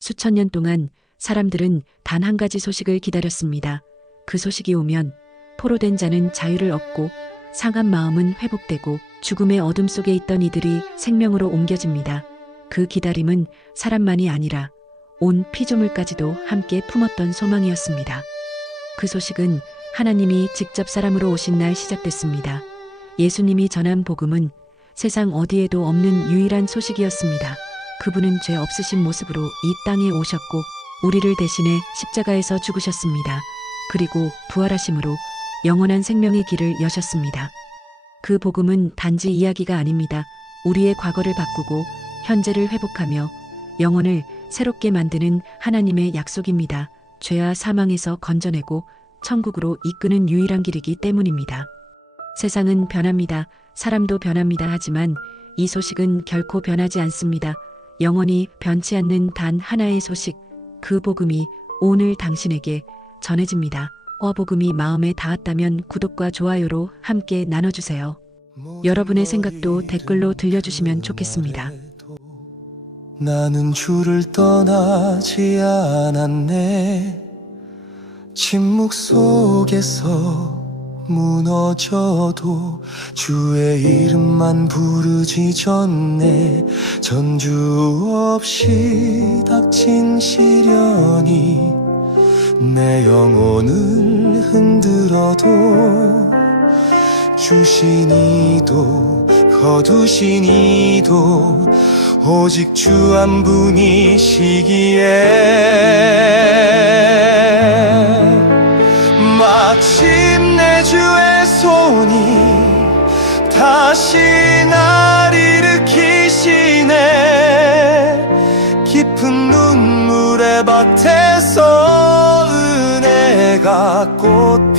수천 년 동안 사람들은 단 한 가지 소식을 기다렸습니다. 그 소식이 오면 포로된 자는 자유를 얻고 상한 마음은 회복되고 죽음의 어둠 속에 있던 이들이 생명으로 옮겨집니다. 그 기다림은 사람만이 아니라 온 피조물까지도 함께 품었던 소망이었습니다. 그 소식은 하나님이 직접 사람으로 오신 날 시작됐습니다. 예수님이 전한 복음은 세상 어디에도 없는 유일한 소식이었습니다. 그분은 죄 없으신 모습으로 이 땅에 오셨고 우리를 대신해 십자가에서 죽으셨습니다. 그리고 부활하심으로 영원한 생명의 길을 여셨습니다. 그 복음은 단지 이야기가 아닙니다. 우리의 과거를 바꾸고 현재를 회복하며 영혼을 새롭게 만드는 하나님의 약속입니다. 죄와 사망에서 건져내고 천국으로 이끄는 유일한 길이기 때문입니다. 세상은 변합니다. 사람도 변합니다. 하지만 이 소식은 결코 변하지 않습니다. 영원히 변치 않는 단 하나의 소식, 그 복음이 오늘 당신에게 전해집니다. 어복음이 마음에 닿았다면 구독과 좋아요로 함께 나눠주세요. 여러분의 생각도 댓글로 들려주시면 좋겠습니다. 나는 주를 떠나지 않았네 침묵 속에서 무너져도 주의 이름만 부르지 전네. 전주 없이 닥친 시련이 내 영혼을 흔들어도 주신 이도 거두신 이도 오직 주 한 분이시기에 마침 내 주의 손이 다시 날 일으키시네. 깊은 눈물의 밭에서 은혜가 꽃